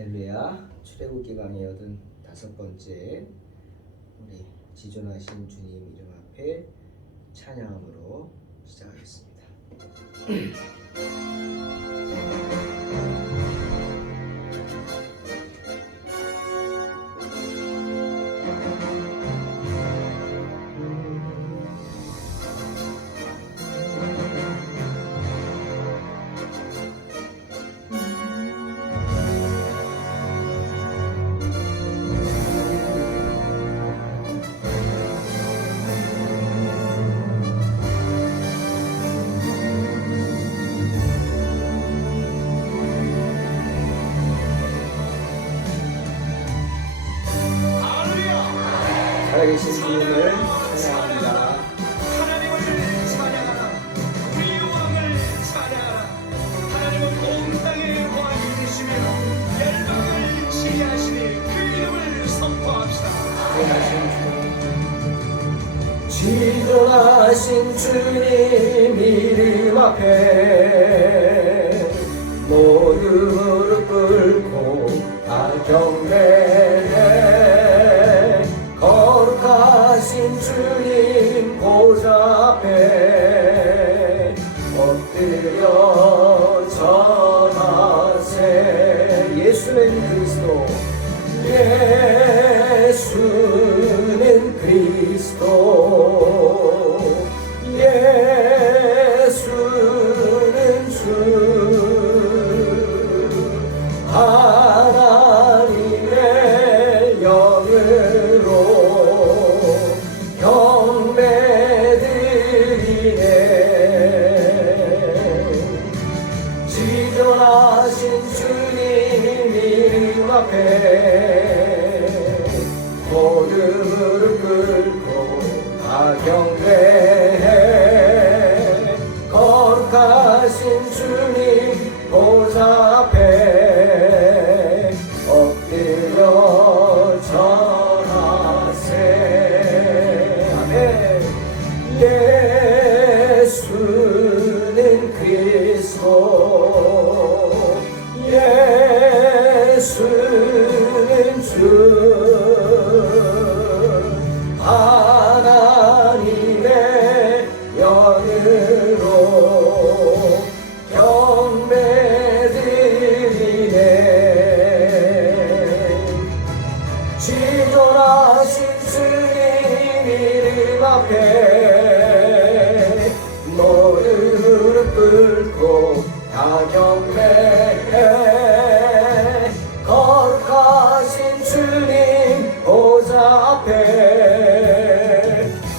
할렐루야. 출애굽기 강의 85번째 우리 지존하신 주님 이름 앞에 찬양함으로 시작하겠습니다. 살아계신 주님을 찬양합니다. 하나님을 찬양하라. 우리 왕을 찬양하라. 하나님은 온 땅의 왕이 되시며 열방을 지배하시니 그 이름을 선포합시다. 지존하신 주님 이름 앞에 모두 무릎 꿇고 다 경배해. 거룩하신 주님 보좌 앞에 엎드려 절하세. 예수는 그리스도, 예수는 그리스도, 예수는 주 하나님의 영으로 경배드리네. 지존하신 주님 이름 앞에 모두 무릎 꿇고 다 경배해. 거룩하신 주님 보좌 앞에 엎드려 절하세. 아멘. 예수는 그리스도, 예수는 주 하나님의 영으로 경배드리네. 지존하신 주님 이름 앞에 모두 무릎 꿇고 다 경배해. 거룩하신 주님 보좌 앞에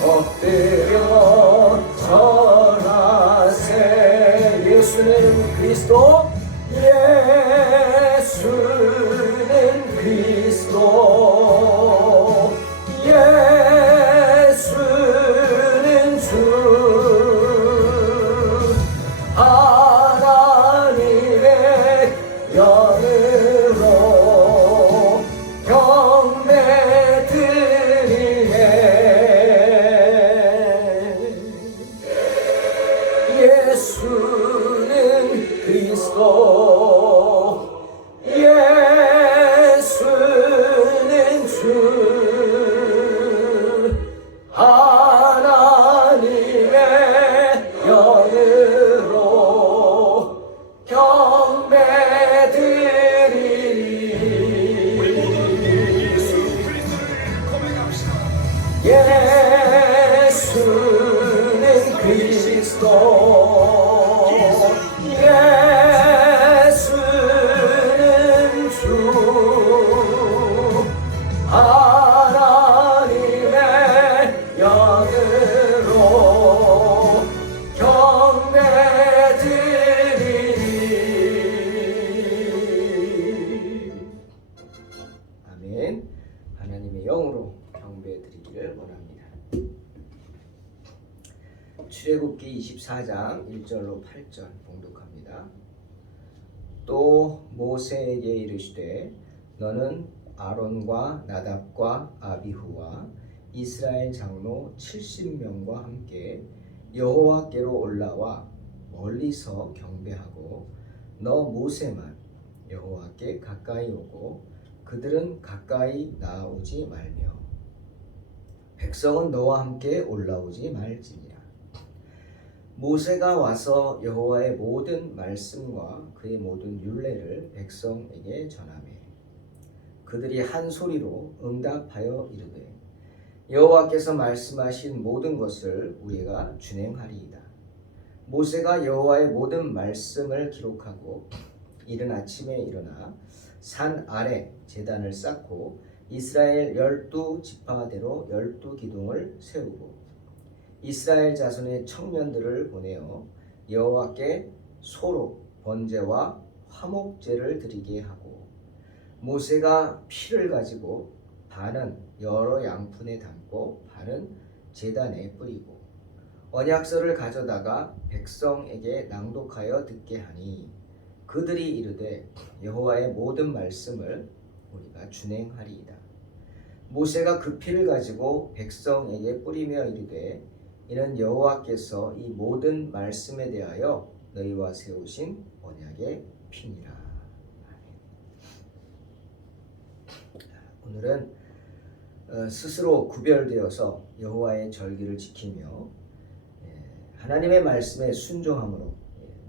엎드려 절하세. 예수는 그리스도, 예수는 그리스도, 예수는 주 하나님의 영으로 경배드리네. 예수는 그리스도, 예수는 주 하나님의 영으로 경배드리리. 우리 모두 예수 그리스도를 고백합시다. 예수는 그리스도, 예수는 주 하나님의 영으로 경배드리리. 아멘. 하나님의 영으로 경배드리기를 원합니다. 출애굽기 24장 1절로 8절 봉독합니다. 또 모세에게 이르시되 너는 아론과 나답과 아비후와 이스라엘 장로 70명과 함께 여호와께로 올라와 멀리서 경배하고 너 모세만 여호와께 가까이 오고 그들은 가까이 나아오지 말며 백성은 너와 함께 올라오지 말지니라. 모세가 와서 여호와의 모든 말씀과 그의 모든 율례를 백성에게 전하매 그들이 한 소리로 응답하여 이르되 여호와께서 말씀하신 모든 것을 우리가 준행하리이다. 모세가 여호와의 모든 말씀을 기록하고 이른 아침에 일어나 산 아래 제단을 쌓고 이스라엘 12지파대로 12기둥을 세우고 이스라엘 자손의 청년들을 보내어 여호와께 소로 번제와 화목제를 드리게 하고 모세가 피를 가지고 반은 여러 양푼에 담고 반은 제단에 뿌리고 언약서를 가져다가 백성에게 낭독하여 듣게 하니 그들이 이르되 여호와의 모든 말씀을 우리가 준행하리이다. 모세가 그 피를 가지고 백성에게 뿌리며 이르되 이는 여호와께서 이 모든 말씀에 대하여 너희와 세우신 언약의 피니라. 오늘은 스스로 구별되어서 여호와의 절기를 지키며 하나님의 말씀에 순종함으로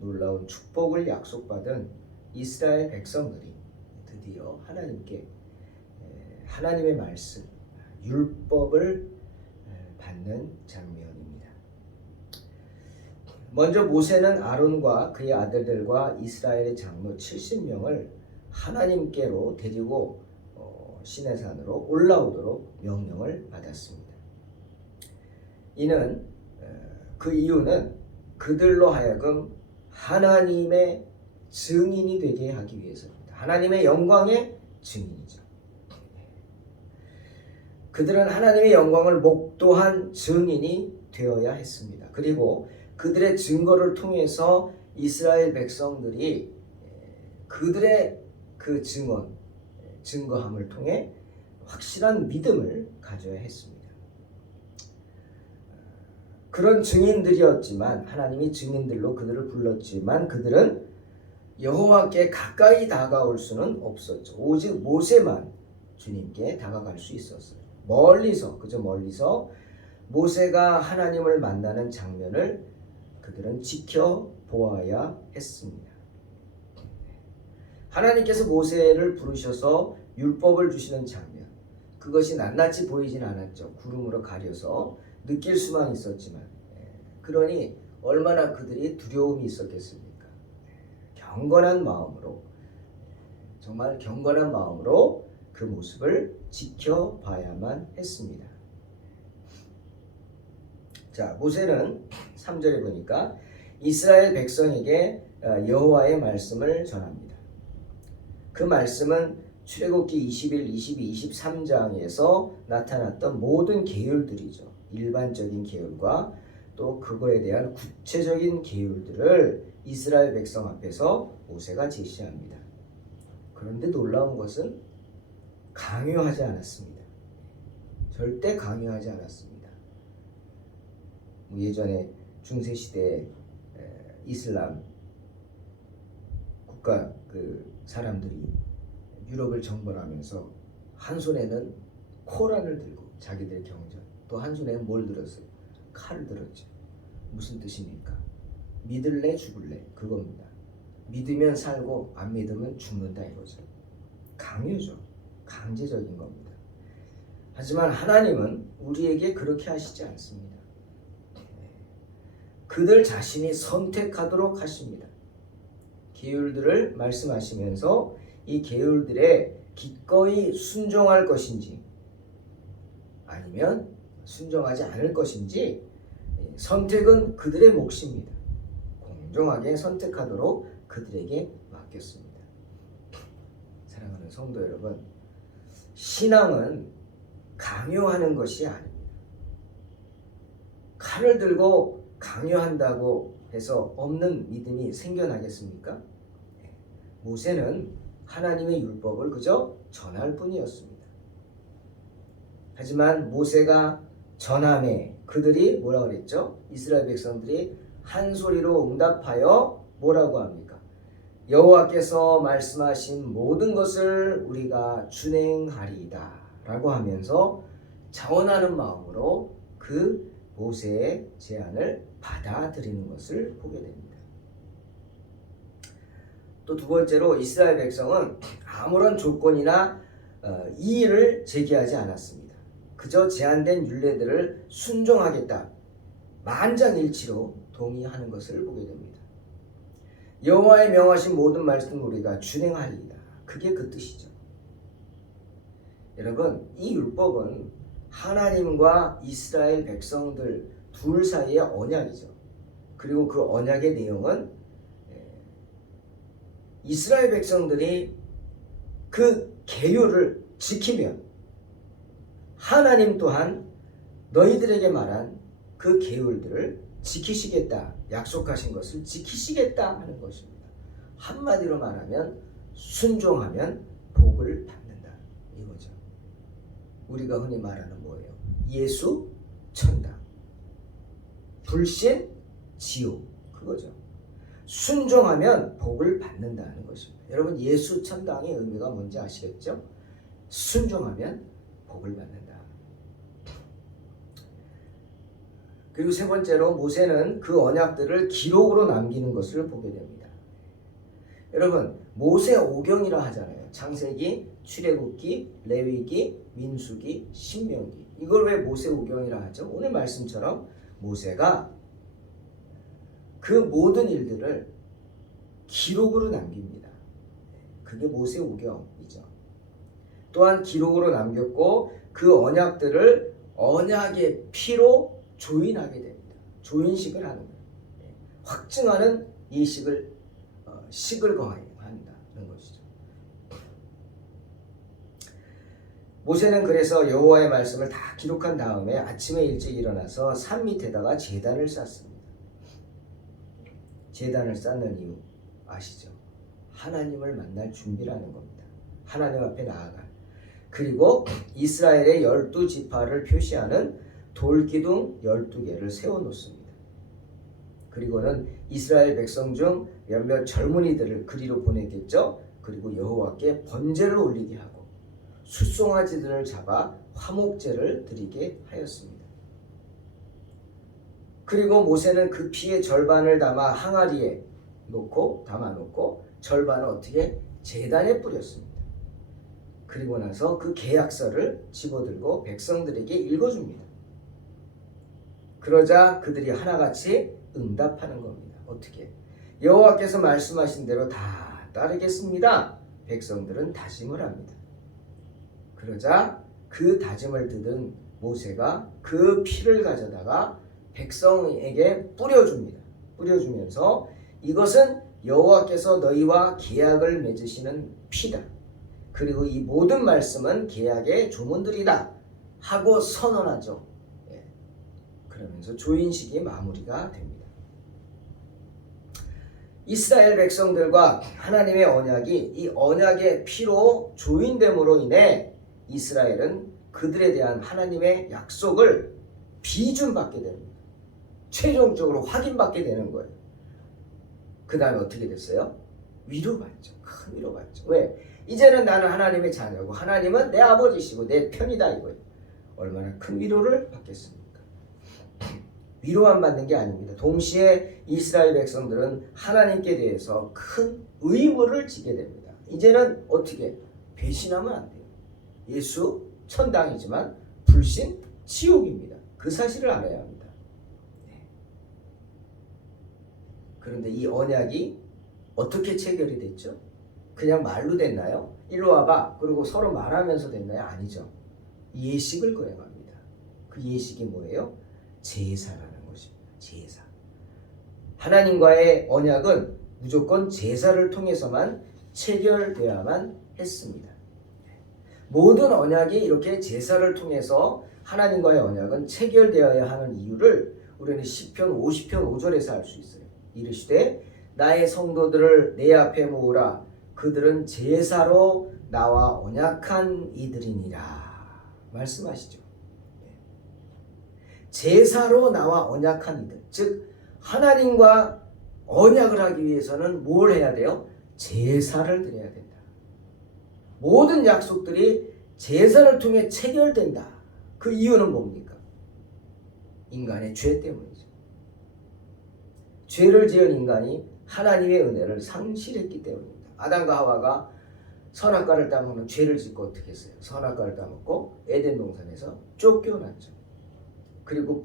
놀라운 축복을 약속받은 이스라엘 백성들이 드디어 하나님께 하나님의 말씀, 율법을 받는 장면입니다. 먼저 모세는 아론과 그의 아들들과 이스라엘의 장로 70명을 하나님께로 데리고 시내산으로 올라오도록 명령을 받았습니다. 이는 그 이유는 그들로 하여금 하나님의 증인이 되게 하기 위해서입니다. 하나님의 영광의 증인이죠. 그들은 하나님의 영광을 목도한 증인이 되어야 했습니다. 그리고 그들의 증거를 통해서 이스라엘 백성들이 그들의 그 증거함을 통해 확실한 믿음을 가져야 했습니다. 그런 증인들이었지만 하나님이 증인들로 그들을 불렀지만 그들은 여호와께 가까이 다가올 수는 없었죠. 오직 모세만 주님께 다가갈 수 있었어요. 그저 멀리서 모세가 하나님을 만나는 장면을 그들은 지켜보아야 했습니다. 하나님께서 모세를 부르셔서 율법을 주시는 장면, 그것이 낱낱이 보이진 않았죠. 구름으로 가려서 느낄 수만 있었지만, 그러니 얼마나 그들이 두려움이 있었겠습니까? 경건한 마음으로, 정말 경건한 마음으로 그 모습을 지켜봐야만 했습니다. 자, 모세는 3절에 보니까 이스라엘 백성에게 여호와의 말씀을 전합니다. 그 말씀은 출애굽기 21, 22, 23장에서 나타났던 모든 계율들이죠. 일반적인 계율과 또 그거에 대한 구체적인 계율들을 이스라엘 백성 앞에서 모세가 제시합니다. 그런데 놀라운 것은 강요하지 않았습니다. 절대 강요하지 않았습니다. 예전에 중세시대에 이슬람 국가 사람들이 유럽을 정벌하면서 한 손에는 코란을 들고 자기들의 경전, 또 한 손에는 뭘 들었어요? 칼을 들었죠. 무슨 뜻입니까? 믿을래 죽을래 그겁니다. 믿으면 살고 안 믿으면 죽는다 이거죠. 강요죠. 강제적인 겁니다. 하지만 하나님은 우리에게 그렇게 하시지 않습니다. 그들 자신이 선택하도록 하십니다. 계율들을 말씀하시면서 이 계율들에 기꺼이 순종할 것인지 아니면 순종하지 않을 것인지 선택은 그들의 몫입니다. 공정하게 선택하도록 그들에게 맡겼습니다. 사랑하는 성도 여러분, 신앙은 강요하는 것이 아닙니다. 칼을 들고 강요한다고 해서 없는 믿음이 생겨나겠습니까? 모세는 하나님의 율법을 그저 전할 뿐이었습니다. 하지만 모세가 전함에 그들이 뭐라 그랬죠? 이스라엘 백성들이 한 소리로 응답하여 뭐라고 합니까? 여호와께서 말씀하신 모든 것을 우리가 준행하리이다 라고 하면서 자원하는 마음으로 그 모세의 제안을 받아들이는 것을 보게 됩니다. 또 두 번째로 이스라엘 백성은 아무런 조건이나 이의를 제기하지 않았습니다. 그저 제한된 율례들을 순종하겠다 만장일치로 동의하는 것을 보게 됩니다. 여호와의 명하신 모든 말씀을 우리가 준행하리이다. 그게 그 뜻이죠. 여러분, 이 율법은 하나님과 이스라엘 백성들 둘 사이의 언약이죠. 그리고 그 언약의 내용은 이스라엘 백성들이 그 계율을 지키면 하나님 또한 너희들에게 말한 그 계율들을 지키시겠다, 약속하신 것을 지키시겠다 하는 것입니다. 한마디로 말하면 순종하면 복을 받는다 이거죠. 우리가 흔히 말하는 뭐예요? 예수 천당, 불신 지옥, 그거죠. 순종하면 복을 받는다는 것입니다. 여러분, 예수 천당의 의미가 뭔지 아시겠죠? 순종하면 복을 받는다. 그리고 세 번째로 모세는 그 언약들을 기록으로 남기는 것을 보게 됩니다. 여러분, 모세 오경이라 하잖아요. 창세기, 출애굽기, 레위기, 민수기, 신명기. 이걸 왜 모세 오경이라 하죠? 오늘 말씀처럼 모세가 그 모든 일들을 기록으로 남깁니다. 그게 모세 오경이죠. 또한 기록으로 남겼고 그 언약들을 언약의 피로 조인하게 됩니다. 조인식을 하는 거예요. 확증하는 이 식을 거한다는 것이죠. 모세는 그래서 여호와의 말씀을 다 기록한 다음에 아침에 일찍 일어나서 산 밑에다가 제단을 쌓습니다. 제단을 쌓는 이유 아시죠? 하나님을 만날 준비라는 겁니다. 하나님 앞에 나아갈. 그리고 이스라엘의 12지파를 표시하는 돌기둥 12개를 세워놓습니다. 그리고는 이스라엘 백성 중 몇몇 젊은이들을 그리로 보내겠죠. 그리고 여호와께 번제를 올리게 하고 숫송아지들을 잡아 화목제를 드리게 하였습니다. 그리고 모세는 그 피의 절반을 담아 항아리에 담아놓고 절반을 어떻게 제단에 뿌렸습니다. 그리고 나서 그 계약서를 집어들고 백성들에게 읽어줍니다. 그러자 그들이 하나같이 응답하는 겁니다. 어떻게? 여호와께서 말씀하신 대로 다 따르겠습니다. 백성들은 다짐을 합니다. 그러자 그 다짐을 듣은 모세가 그 피를 가져다가 백성에게 뿌려줍니다. 뿌려주면서 이것은 여호와께서 너희와 계약을 맺으시는 피다. 그리고 이 모든 말씀은 계약의 조문들이다 하고 선언하죠. 그러면서 조인식이 마무리가 됩니다. 이스라엘 백성들과 하나님의 언약이 이 언약의 피로 조인됨으로 인해 이스라엘은 그들에 대한 하나님의 약속을 비준받게 됩니다. 최종적으로 확인받게 되는 거예요. 그 다음에 어떻게 됐어요? 위로받죠. 큰 위로받죠. 왜? 이제는 나는 하나님의 자녀고 하나님은 내 아버지시고 내 편이다 이거예요. 얼마나 큰 위로를 받겠습니까? 위로만 받는 게 아닙니다. 동시에 이스라엘 백성들은 하나님께 대해서 큰 의무를 지게 됩니다. 이제는 어떻게? 배신하면 안 돼요. 예수 천당이지만 불신 지옥입니다. 그 사실을 알아야 합니다. 그런데 이 언약이 어떻게 체결이 됐죠? 그냥 말로 됐나요? 일로 와봐. 그리고 서로 말하면서 됐나요? 아니죠. 예식을 거행합니다. 그 예식이 뭐예요? 제사라는 것입니다. 제사. 하나님과의 언약은 무조건 제사를 통해서만 체결되어야만 했습니다. 모든 언약이 이렇게 제사를 통해서 하나님과의 언약은 체결되어야 하는 이유를 우리는 시편 50편 5절에서 알 수 있어요. 이르시되 나의 성도들을 내 앞에 모으라. 그들은 제사로 나와 언약한 이들이니라. 말씀하시죠. 제사로 나와 언약한 이들. 즉 하나님과 언약을 하기 위해서는 뭘 해야 돼요? 제사를 드려야 된다. 모든 약속들이 제사를 통해 체결된다. 그 이유는 뭡니까? 인간의 죄 때문이죠. 죄를 지은 인간이 하나님의 은혜를 상실했기 때문입니다. 아담과 하와가 선악과를 따먹는 죄를 짓고 어떻게 했어요? 선악과를 따먹고 에덴 동산에서 쫓겨났죠. 그리고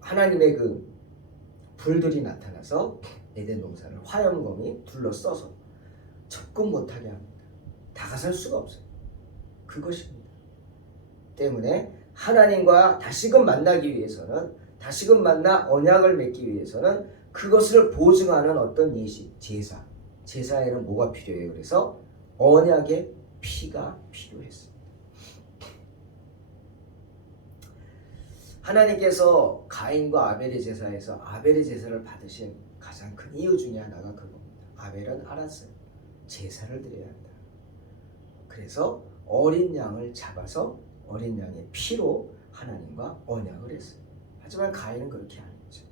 하나님의 불들이 나타나서 에덴 동산을 화염검이 둘러싸서 접근 못하게 합니다. 다가설 수가 없어요. 그것입니다. 때문에 하나님과 다시금 만나기 위해서는, 다시금 만나 언약을 맺기 위해서는 그것을 보증하는 어떤 예식, 제사. 제사에는 뭐가 필요해요? 그래서 언약의 피가 필요했습니다. 하나님께서 가인과 아벨의 제사에서 아벨의 제사를 받으신 가장 큰 이유 중에 하나가 그겁니다. 아벨은 알았어요. 제사를 드려야 한다. 그래서 어린 양을 잡아서 어린 양의 피로 하나님과 언약을 했어요. 하지만 가인은 그렇게 안 했죠.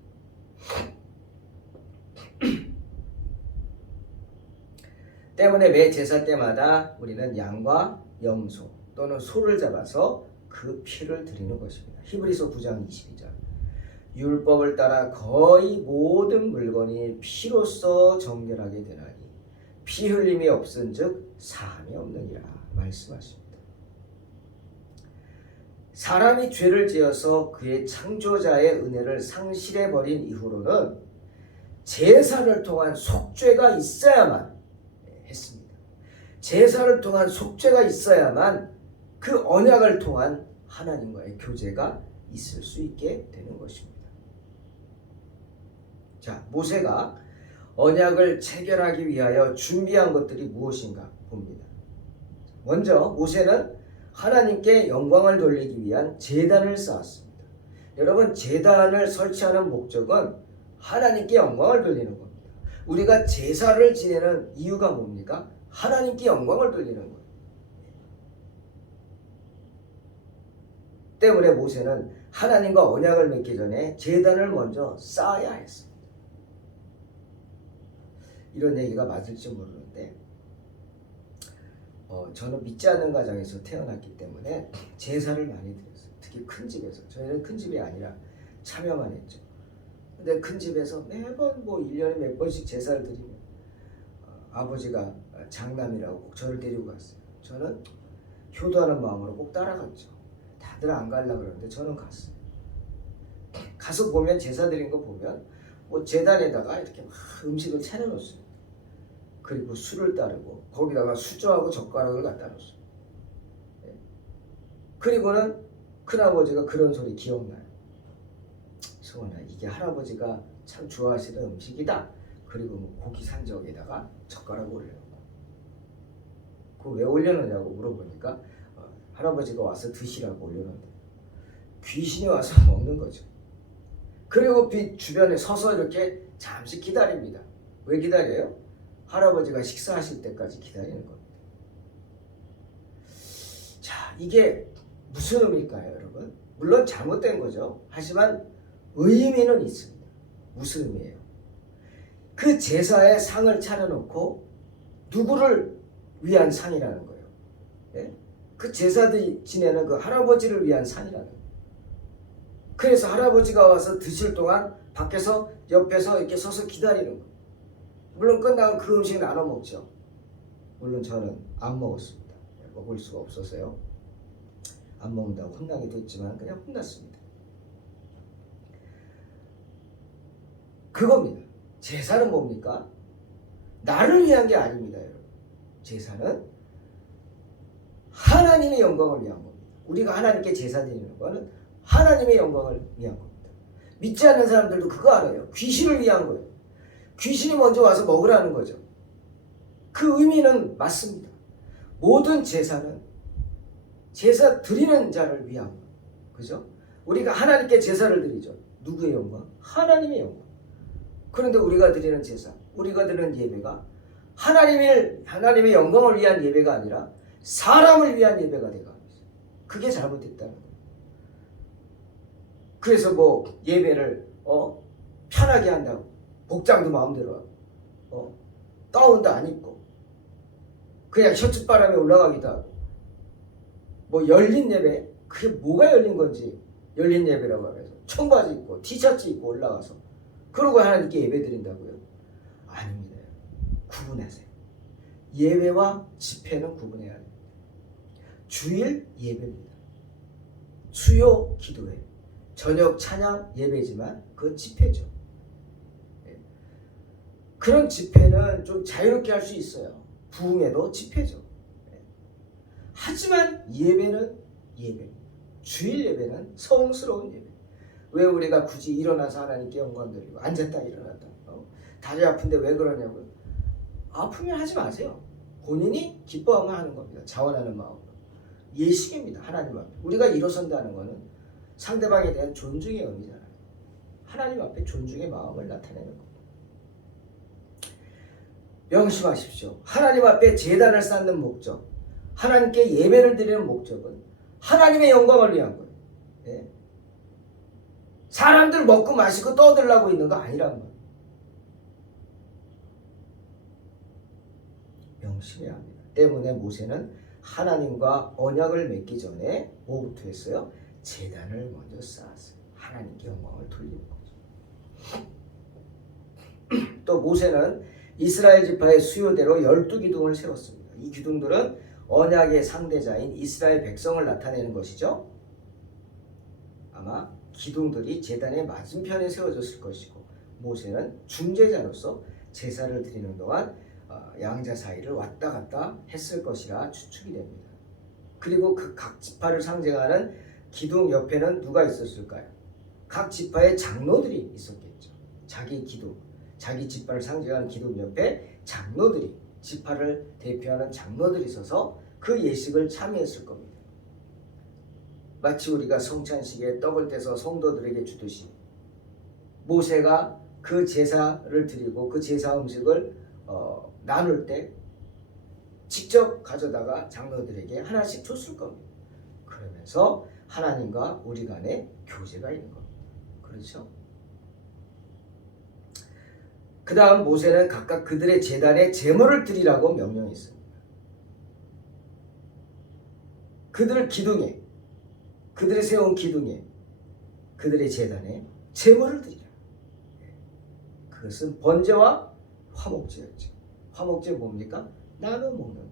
때문에 매 제사 때마다 우리는 양과 염소 또는 소를 잡아서 그 피를 드리는 것입니다. 히브리서 9장 22절. 율법을 따라 거의 모든 물건이 피로써 정결하게 되나니 피 흘림이 없은즉 사함이 없느니라 말씀하십니다. 사람이 죄를 지어서 그의 창조자의 은혜를 상실해 버린 이후로는 제사를 통한 속죄가 있어야만 했습니다. 제사를 통한 속죄가 있어야만 그 언약을 통한 하나님과의 교제가 있을 수 있게 되는 것입니다. 자, 모세가 언약을 체결하기 위하여 준비한 것들이 무엇인가 봅니다. 먼저 모세는 하나님께 영광을 돌리기 위한 제단을 쌓았습니다. 여러분, 제단을 설치하는 목적은 하나님께 영광을 돌리는 겁니다. 우리가 제사를 지내는 이유가 뭡니까? 하나님께 영광을 돌리는 거예요. 때문에 모세는 하나님과 언약을 맺기 전에 제단을 먼저 쌓아야 했습니다. 이런 얘기가 맞을지 모르는데 저는 믿지 않는 가정에서 태어났기 때문에 제사를 많이 드렸어요. 특히 큰 집에서. 저희는 큰 집이 아니라 참여만 했죠. 근데 큰 집에서 매번 1년에 몇 번씩 제사를 드리면 아버지가 장남이라고 꼭 저를 데리고 갔어요. 저는 효도하는 마음으로 꼭 따라갔죠. 다들 안 가려고 그러는데 저는 갔어요. 가서 보면 제사 드린 거 보면 제단에다가 이렇게 막 음식을 차려놓습니다. 그리고 술을 따르고 거기다가 수저하고 젓가락을 갖다 놓습니다. 그리고는 큰아버지가 그런 소리 기억나요. 소원아, 이게 할아버지가 참 좋아하시는 음식이다. 그리고 고기 산적에다가 젓가락을 올려놓고. 그거 왜 올려놓냐고 물어보니까 할아버지가 와서 드시라고 올려놓는데 귀신이 와서 먹는 거죠. 그리고 빛 주변에 서서 이렇게 잠시 기다립니다. 왜 기다려요? 할아버지가 식사하실 때까지 기다리는 겁니다. 자, 이게 무슨 의미일까요, 여러분? 물론 잘못된 거죠. 하지만 의미는 있습니다. 무슨 의미예요? 그 제사에 상을 차려놓고 누구를 위한 상이라는 거예요. 네? 그 제사들이 지내는 그 할아버지를 위한 상이라는 거예요. 그래서 할아버지가 와서 드실 동안 밖에서 옆에서 이렇게 서서 기다리는 거예요. 물론 끝나면 그 음식 나눠 먹죠. 물론 저는 안 먹었습니다. 먹을 수가 없어서요. 안 먹는다고 혼나기도 했지만 그냥 혼났습니다. 그겁니다. 제사는 뭡니까? 나를 위한 게 아닙니다, 여러분. 제사는 하나님의 영광을 위한 겁니다. 우리가 하나님께 제사 드리는 거는 하나님의 영광을 위한 겁니다. 믿지 않는 사람들도 그거 알아요. 귀신을 위한 거예요. 귀신이 먼저 와서 먹으라는 거죠. 그 의미는 맞습니다. 모든 제사는 제사 드리는 자를 위한 거예요. 그죠? 우리가 하나님께 제사를 드리죠. 누구의 영광? 하나님의 영광. 그런데 우리가 드리는 제사, 우리가 드리는 예배가 하나님의 영광을 위한 예배가 아니라 사람을 위한 예배가 되어가고 있어요. 그게 잘못됐다는 거예요. 그래서 예배를 편하게 한다고. 복장도 마음대로 하고, 가운도 안 입고, 그냥 셔츠바람에 올라가기도 하고, 뭐 열린 예배, 그게 뭐가 열린 건지, 열린 예배라고 하면서 청바지 입고 티셔츠 입고 올라가서 그러고 하나님께 예배 드린다고요? 아닙니다. 구분하세요. 예배와 집회는 구분해야 합니다. 주일 예배입니다. 수요 기도회, 저녁 찬양 예배지만 그건 집회죠. 그런 집회는 좀 자유롭게 할 수 있어요. 부흥회도 집회죠. 하지만 예배는 예배입니다. 주일 예배는 성스러운 예배. 왜 우리가 굳이 일어나서 하나님께 영광 드리고 앉았다 일어났다 다리 아픈데 왜 그러냐고요? 아프면 하지 마세요. 본인이 기뻐하면 하는 겁니다. 자원하는 마음으로. 예식입니다. 하나님 앞에. 우리가 일어선다는 것은 상대방에 대한 존중의 의미잖아요. 하나님 앞에 존중의 마음을 나타내는 겁니다. 명심하십시오. 하나님 앞에 제단을 쌓는 목적, 하나님께 예배를 드리는 목적은 하나님의 영광을 위한 거예요. 네? 사람들 먹고 마시고 떠들라고 있는 거 아니란 거예요. 명심해야 합니다. 때문에 모세는 하나님과 언약을 맺기 전에 뭐부터 했어요? 제단을 먼저 쌓았어요. 하나님께 영광을 돌리는 거죠. 또 모세는 이스라엘 지파의 수요대로 12기둥을 세웠습니다. 이 기둥들은 언약의 상대자인 이스라엘 백성을 나타내는 것이죠. 아마 기둥들이 제단의 맞은편에 세워졌을 것이고 모세는 중재자로서 제사를 드리는 동안 양자 사이를 왔다 갔다 했을 것이라 추측이 됩니다. 그리고 그 각 지파를 상징하는 기둥 옆에는 누가 있었을까요? 각 지파의 장로들이 있었겠죠. 자기 기둥, 자기 지파를 상징하는 기둥 옆에 장로들이, 지파를 대표하는 장로들이 있어서 그 예식을 참여했을 겁니다. 마치 우리가 성찬식에 떡을 떼서 성도들에게 주듯이 모세가 그 제사를 드리고 그 제사 음식을 나눌 때 직접 가져다가 장로들에게 하나씩 줬을 겁니다. 그러면서 하나님과 우리 간에 교제가 있는 겁니다. 그렇죠? 그 다음 모세는 각각 그들의 제단에 제물을 드리라고 명령했습니다. 그들 기둥에, 그들이 세운 기둥에, 그들의 제단에 제물을 드리라. 그것은 번제와 화목제였죠. 화목제 뭡니까? 나눠 먹는 것.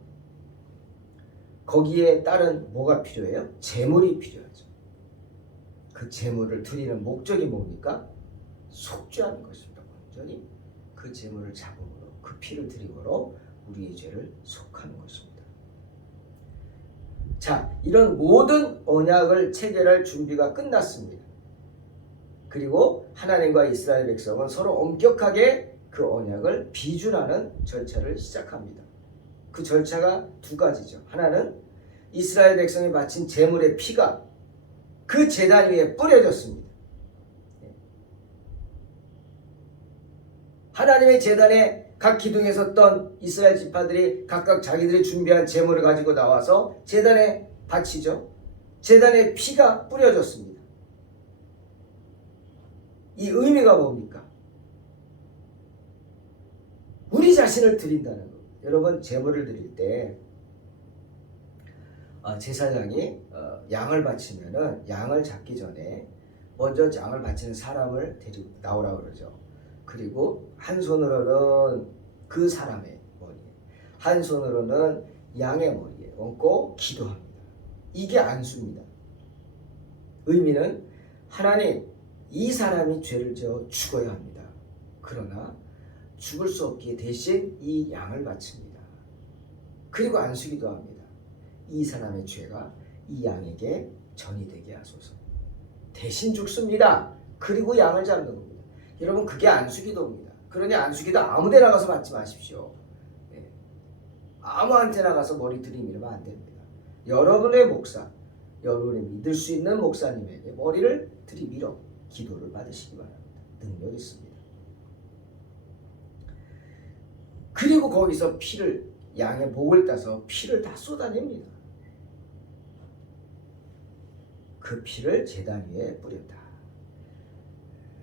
거기에 따른 뭐가 필요해요? 제물이 필요하죠. 그 제물을 드리는 목적이 뭡니까? 속죄하는 것입니다. 온전히 그 제물을 잡음으로, 그 피를 드림으로 우리의 죄를 속하는 것입니다. 자, 이런 모든 언약을 체결할 준비가 끝났습니다. 그리고 하나님과 이스라엘 백성은 서로 엄격하게 그 언약을 비준하는 절차를 시작합니다. 그 절차가 두 가지죠. 하나는 이스라엘 백성이 바친 제물의 피가 그 제단 위에 뿌려졌습니다. 하나님의 제단에 각 기둥에 섰던 이스라엘 지파들이 각각 자기들이 준비한 제물을 가지고 나와서 제단에 바치죠. 제단에 피가 뿌려졌습니다. 이 의미가 뭡니까? 우리 자신을 드린다는 것. 여러분, 제물을 드릴 때 제사장이 양을 바치면은 양을 잡기 전에 먼저 양을 바치는 사람을 데리고 나오라고 그러죠. 그리고 한 손으로는 그 사람의 머리에, 한 손으로는 양의 머리에 얹고 기도합니다. 이게 안수입니다. 의미는 하나님, 이 사람이 죄를 지어 죽어야 합니다. 그러나 죽을 수 없기에 대신 이 양을 바칩니다. 그리고 안수기도 합니다. 이 사람의 죄가 이 양에게 전이 되게 하소서. 대신 죽습니다. 그리고 양을 잡는 겁니다. 여러분, 그게 안수기도입니다. 그러니 안수기도 아무데 나가서 받지 마십시오. 아무한테 나가서 머리 들이밀면 안 됩니다. 여러분의 목사, 여러분이 믿을 수 있는 목사님에게 머리를 들이밀어 기도를 받으시기 바랍니다. 능력 있습니다. 그리고 거기서 피를, 양의 목을 따서 피를 다 쏟아냅니다. 그 피를 제단 위에 뿌렸다.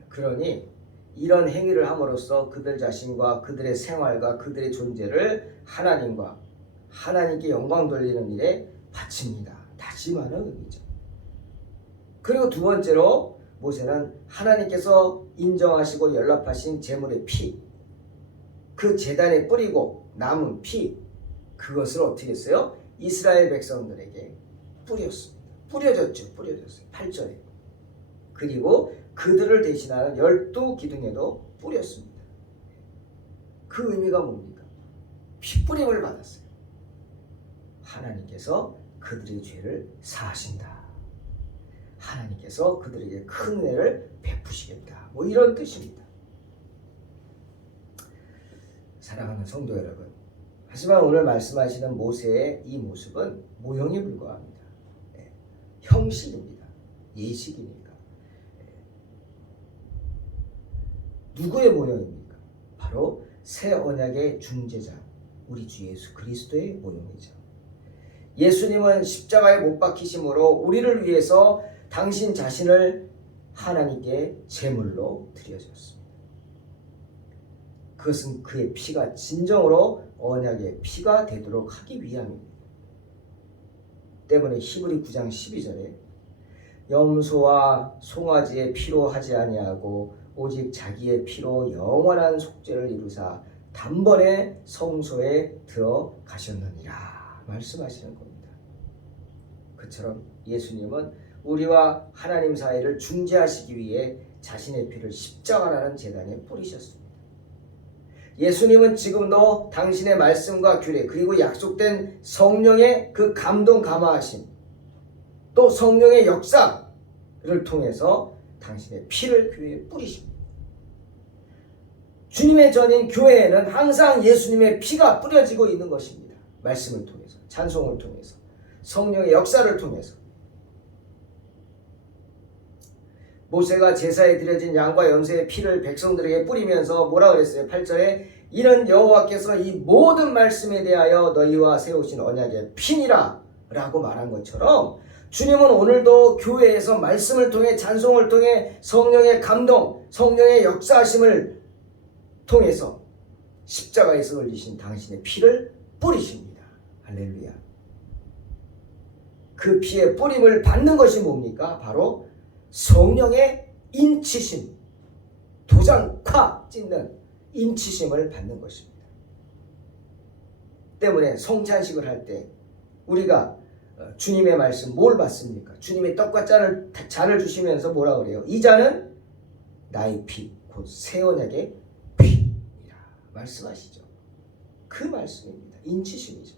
그러니 이런 행위를 함으로써 그들 자신과 그들의 생활과 그들의 존재를 하나님께 영광 돌리는 일에 바칩니다. 다짐하는 의미죠. 그리고 두 번째로 모세는 하나님께서 인정하시고 연락하신 제물의 피, 그 제단에 뿌리고 남은 피, 그것을 어떻게 했어요? 이스라엘 백성들에게 뿌렸습니다. 뿌려졌어요. 8절에. 그리고 그들을 대신하는 12기둥에도 뿌렸습니다. 그 의미가 뭡니까? 핏뿌림을 받았어요. 하나님께서 그들의 죄를 사하신다. 하나님께서 그들에게 큰 은혜를 베푸시겠다. 뭐 이런 뜻입니다. 사랑하는 성도 여러분, 하지만 오늘 말씀하시는 모세의 이 모습은 모형에 불과합니다. 형식입니다. 예식이니까. 누구의 모형입니까? 바로 새 언약의 중재자, 우리 주 예수 그리스도의 모형이죠. 예수님은 십자가에 못 박히심으로 우리를 위해서 당신 자신을 하나님께 제물로 드려졌습니다. 그것은 그의 피가 진정으로 언약의 피가 되도록 하기 위함입니다. 때문에 히브리 9장 12절에 염소와 송아지의 피로 하지 아니하고 오직 자기의 피로 영원한 속죄를 이루사 단번에 성소에 들어가셨느니라 말씀하시는 겁니다. 그처럼 예수님은 우리와 하나님 사이를 중재하시기 위해 자신의 피를 십자가라는 제단에 뿌리셨습니다. 예수님은 지금도 당신의 말씀과 규례 그리고 약속된 성령의 그 감동 감화하심 또 성령의 역사를 통해서 당신의 피를 교회에 뿌리십니다. 주님의 전인 교회에는 항상 예수님의 피가 뿌려지고 있는 것입니다. 말씀을 통해서, 찬송을 통해서, 성령의 역사를 통해서. 모세가 제사에 드려진 양과 염소의 피를 백성들에게 뿌리면서 뭐라 그랬어요? 8절에 이는 여호와께서 이 모든 말씀에 대하여 너희와 세우신 언약의 피니라 라고 말한 것처럼 주님은 오늘도 교회에서 말씀을 통해 찬송을 통해 성령의 감동, 성령의 역사하심을 통해서 십자가에서 흘리신 당신의 피를 뿌리십니다. 할렐루야. 그 피의 뿌림을 받는 것이 뭡니까? 바로 성령의 인치심, 도장콱 찢는 인치심을 받는 것입니다. 때문에 성찬식을 할 때 우리가 주님의 말씀 뭘 받습니까? 주님의 떡과 잔을 주시면서 뭐라 그래요? 이 잔은 나의 피, 곧 새 언약의 피이라 말씀하시죠. 그 말씀입니다. 인치심이죠.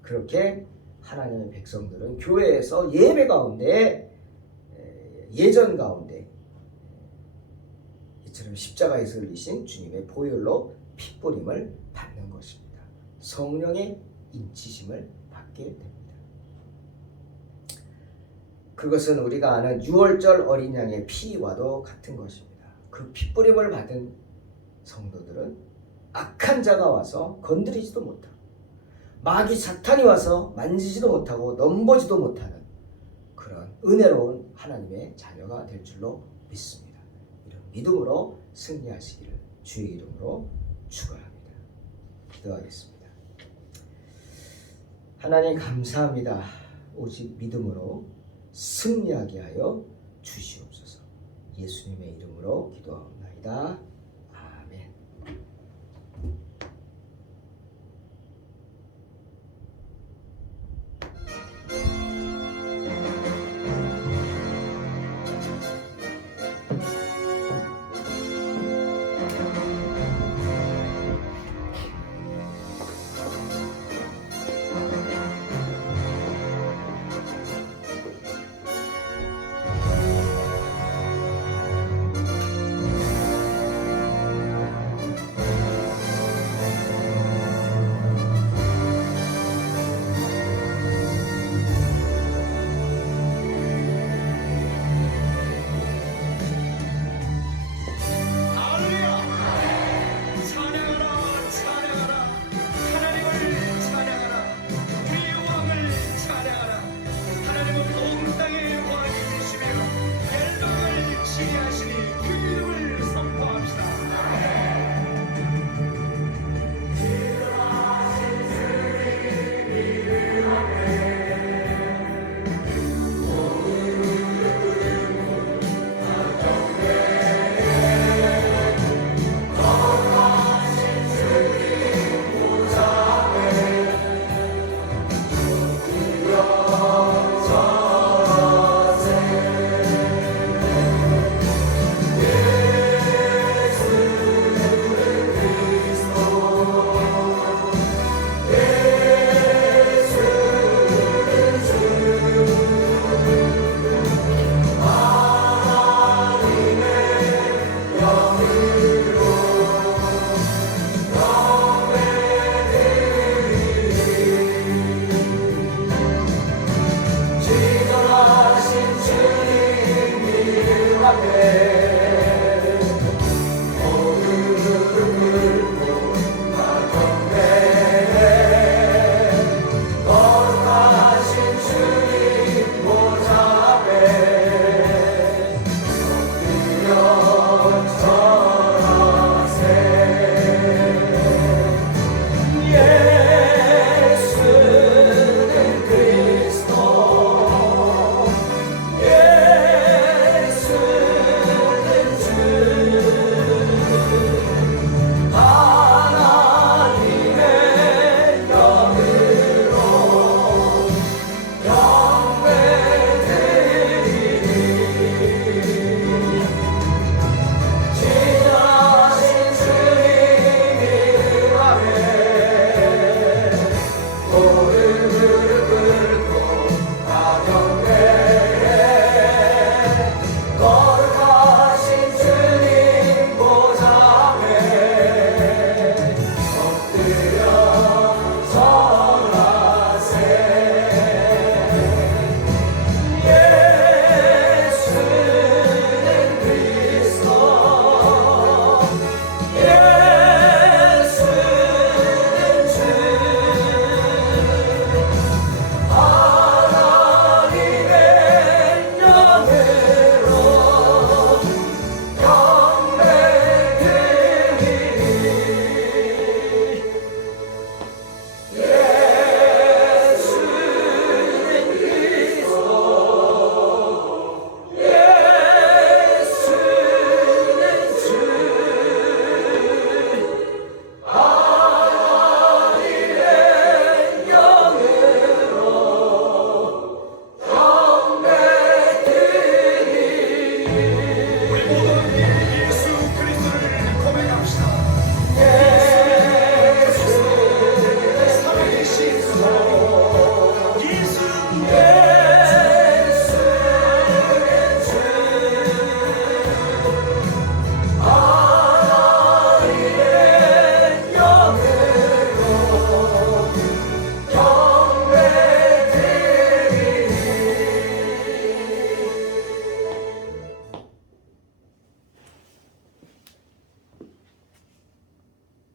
그렇게 하나님의 백성들은 교회에서 예배 가운데 예전 가운데 이처럼 십자가에서 흘리신 주님의 보혈로 핏뿌림을 받는 것입니다. 성령의 인치심을 받게 됩니다. 그것은 우리가 아는 유월절 어린 양의 피와도 같은 것입니다. 그 핏뿌림을 받은 성도들은 악한 자가 와서 건드리지도 못하고 마귀 사탄이 와서 만지지도 못하고 넘보지도 못하는 그런 은혜로운 하나님의 자녀가 될 줄로 믿습니다. 이런 믿음으로 승리하시기를 주의 이름으로 축원합니다. 기도하겠습니다. 하나님 감사합니다. 오직 믿음으로 승리하게 하여 주시옵소서. 예수님의 이름으로 기도하옵나이다.